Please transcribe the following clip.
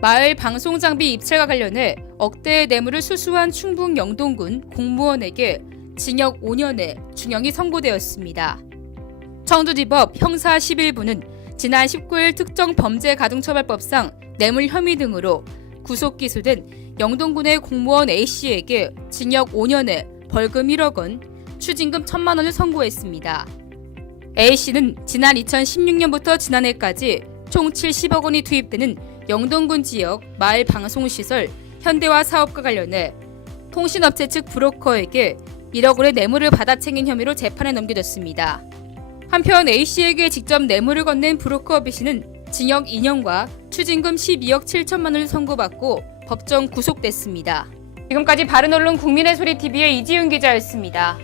마을 방송 장비 입찰과 관련해 억대의 뇌물을 수수한 충북 영동군 공무원에게 징역 5년의 중형이 선고되었습니다. 청주지법 형사 11부는 지난 19일 특정 범죄 가중처벌법상 뇌물 혐의 등으로 구속 기소된 영동군의 공무원 A씨에게 징역 5년에 벌금 1억 원, 추징금 1천만 원을 선고했습니다. A씨는 지난 2016년부터 지난해까지 총 70억 원이 투입되는 영동군 지역 마을 방송시설 현대화 사업과 관련해 통신업체 측 브로커에게 1억 원의 뇌물을 받아 챙긴 혐의로 재판에 넘겨졌습니다. 한편 A씨에게 직접 뇌물을 건넨 브로커 B씨는 징역 2년과 추징금 12억 7천만 원을 선고받고 법정 구속됐습니다. 지금까지 바른언론 국민의 소리 TV의 이지윤 기자였습니다.